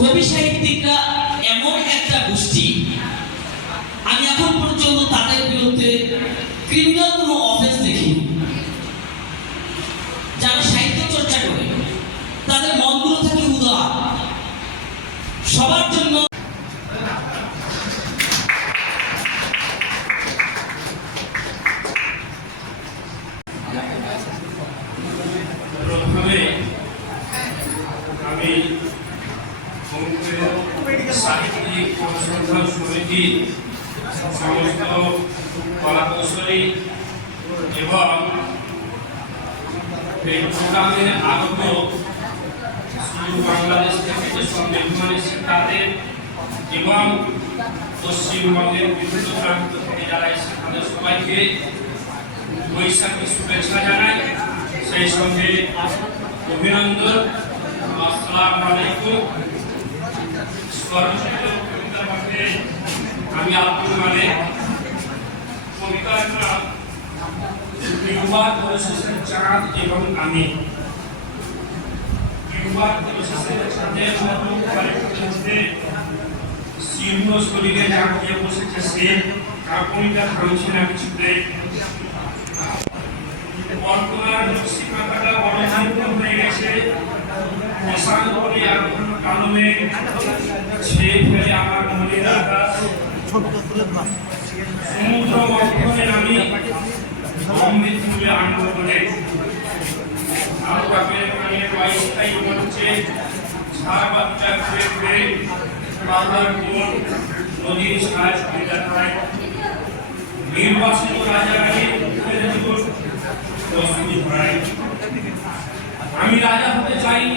কবি এমন একটা গোষ্ঠী। আমি এখন পর্যন্ত তাদের বিরুদ্ধে ক্রিমিনাল কোনো অফেন্স দেখি যারা সাহিত্য চর্চা করে, তাদের মনগুলো থাকে উদার। সবার জন্য প্রথমে আমি সমস্ত কলাকৌশলী এবং এই প্রোগ্রামে আগত বাংলাদেশ থেকে যে সব তাদের এবং পশ্চিমবঙ্গের বিভিন্ন প্রান্ত থেকে যারা এসেছে তাদের সবাইকে বৈশাখী শুভেচ্ছা জানাই। সেই সঙ্গে অভিনন্দন। আসসালামু আমি আব্দুল মালিক। কবিতার চাঁদ এবং আমি। বিবাদ অবশেষের চাঁদের মধ্যে বসেছে সে। কাপড়িটা থামছে না কিছুতে। বর্তমান সীমাকাটা অবধারিত হয়ে গেছে মশাল করে আর মেঘ ছেয়ে ফেলে আমার মনের আকাশ সমুদ্র মধ্যে আমি অমৃত তুলে আনব বলে আর বাপের মানে রাজা হতে চাইনি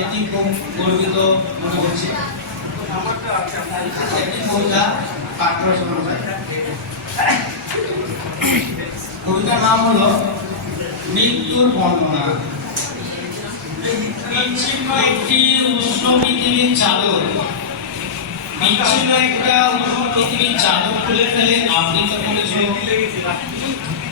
সত্যি খুব গর্বিত মনে করছে একটি কবিতা। কবিতার নাম হলো মৃত্যুর বর্ণনা। একটি উষ্ণ পৃথিবীর চাদর। বিচ্ছিন্ন একটা উষ্ণ পৃথিবীর চাদর খুলে ফেলে আবৃত করেছিল।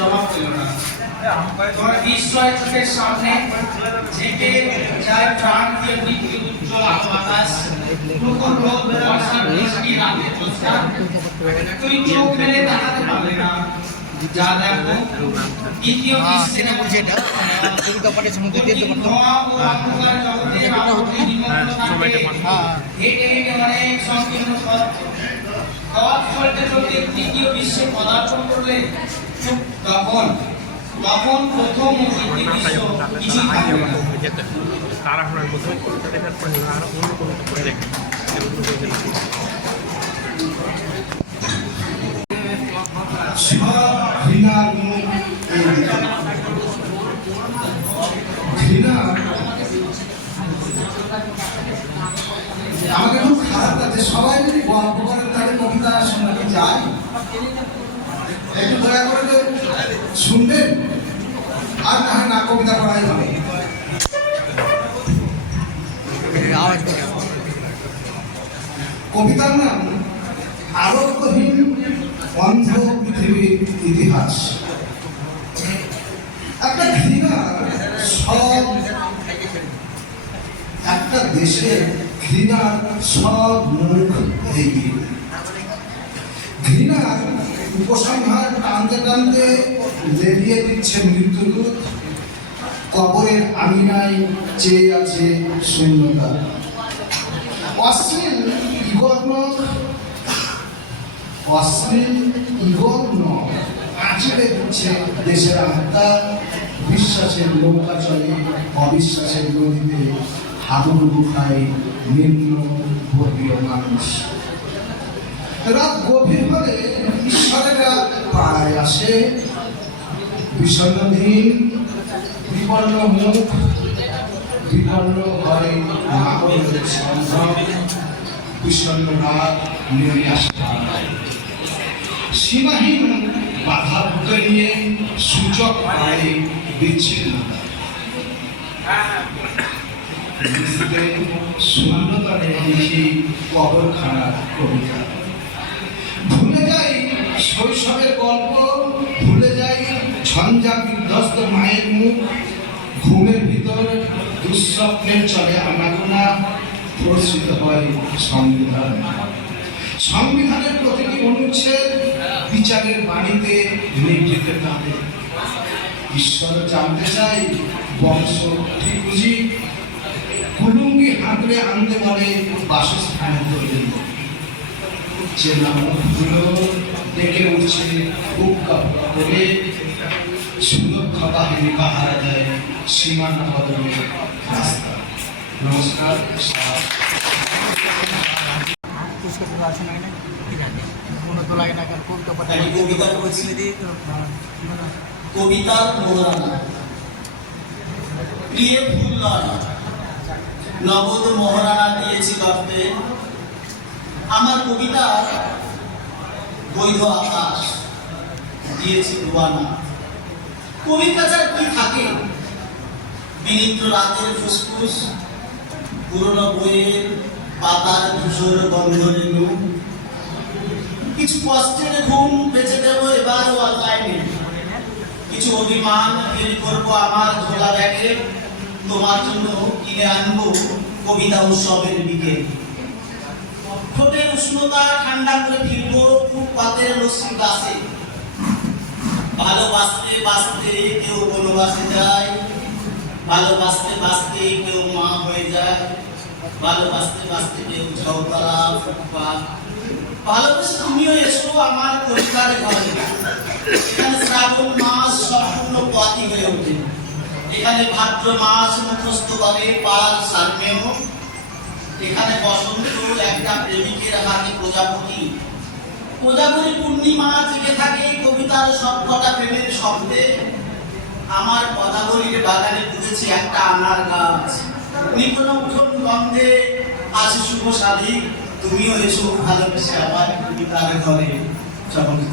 জবাব দিল না। তোমার বিস্ময় চোখের সামনে ঝেঁকে যায় প্রাণ দিয়ে পৃথিবীর উজ্জ্বল বাতাস প্রখর রোদ বর্ষার বৃষ্টি রাতে জ্যোৎস্না তুমি চোখ মেলে তাকাতে না। যা দেখো দ্বিতীয় বিশ্বের যেটা কবিতা পাঠে সমুদ্র দিয়ে তো করতাম ধোঁয়া ও অন্ধকার জগতে আবদ্ধ হেঁটে হেঁটে অনেক সংকীর্ণ তৃতীয় বিশ্বে পদার্পণ করলে তখন তখন প্রথম ও দ্বিতীয় বিশ্ব কিছুই থাকবে না তাড়াহুড়ার মধ্যে কবিতা দেখার পরে আর অন্য কবিতা পড়ে দেখেন আমাকে খুব খারাপ লাগছে। সবাই যদি গল্প যায় একটু দয়া করে তো শুনবেন। আর না না কবিতা পড়াই হবে। কবিতার নাম, আলোকহীন অন্ধ পৃথিবীর ইতিহাস। একটা ঘৃণা সব, একটা দেশে ঘৃণার সব মুখ এগিয়ে ঘৃণার উপসংহার টানতে টানতে লেলিয়ে দিচ্ছে মৃত্যুদূত। কবরের আমিনায় চেয়ে আছে শূন্যতা অশ্লীল ইগর্ণ অশ্লীল ইগর্ণ আঁচড়ে দিচ্ছে দেশের আত্মা। বিশ্বাসের নৌকা চলে, অবিশ্বাসের নদীতে হাবুডুবু খায় নিম্ন বর্গীয় মানুষ। রাত গভীর হলে ঈশ্বরেরা পাড়ায় আসে। বিষণ্ণ দিন বিপন্ন মুখ, বিপন্ন হয় নাগরের সন্ধান বিষণ্ণ রাত আসে সীমাহীন বাধা বুকে নিয়ে সূচক পায় বিচ্ছিন্নতা নিজেদের শূন্যতা নিয়ে লিখি কবরখানার কবিতা। শৈশবের গল্প ভুলে যাই ঝঞ্ঝা বিধ্বস্ত মায়ের মুখ। ঘুমের ভিতর দুঃস্বপ্নের চলে আনাগোনা প্রস্তুত হয় সংবিধান। সংবিধানের প্রতিটি অনুচ্ছেদ বিচারের বাণীতে নিভৃতে থাকে। ঈশ্বর জানতে চাই বংশ ঠিক বুঝি। কুলুঙ্গি হাঁকড়ে আনতে পারে বাসস্থানে ধরলেন যে নামগুলো দেখে উঠছে, খুব ভরা করে সুরক্ষা বাহিনী পাহারা দেয় সীমানা বদলের রাস্তা। নমস্কার প্রিয় আমার কবিতা বৈধ আকাশ দিয়েছি রুয়ানা। কবির কাছে কি থাকে? বিনিদ্র রাতের ফুসফুস, পুরনো বইয়ের পাতার ধূসর গন্ধ রেণু কিছু কষ্টের ঘুম বেঁচে দেবো এবারও আর লাইনে কিছু অভিমান ফিল করব আমার ঝোলা ব্যাগে। তোমার জন্য কিনে আনব কবিতা উৎসবের বিকেল ঠোঁটের উষ্ণতা ঠান্ডা করে ফিরবো পাতের লস্যি গাছে ভালোবাসতে বাঁচতে কেউ বনবাসে যায়, ভালোবাসতে বাঁচতে কেউ মা হয়ে যায়, ভালোবাসতে বাঁচতে কেউ ঝৌতলা ফুটপাত। ভালোবেসে তুমিও এসো আমার পরিবার ঘরে। এখানে শ্রাবণ মাস সম্পূর্ণ পথই হয়ে ওঠে। এখানে ভাদ্র মাস মুখস্থ করে পাল সারমেয়। এখানে বসন্ত একটা প্রেমিকের হাতে প্রজাপতি। প্রজাপতি পূর্ণিমা জেগে থাকে কবিতার সবকটা প্রেমের শব্দে। আমার পদাবলীর বাগানে পুজেছে একটা আনার গাছ। উঠোন গন্ধে আছে শুভ শালী তুমিও এসো ভালোবেসে আমার কবিতার ঘরে। চমকিত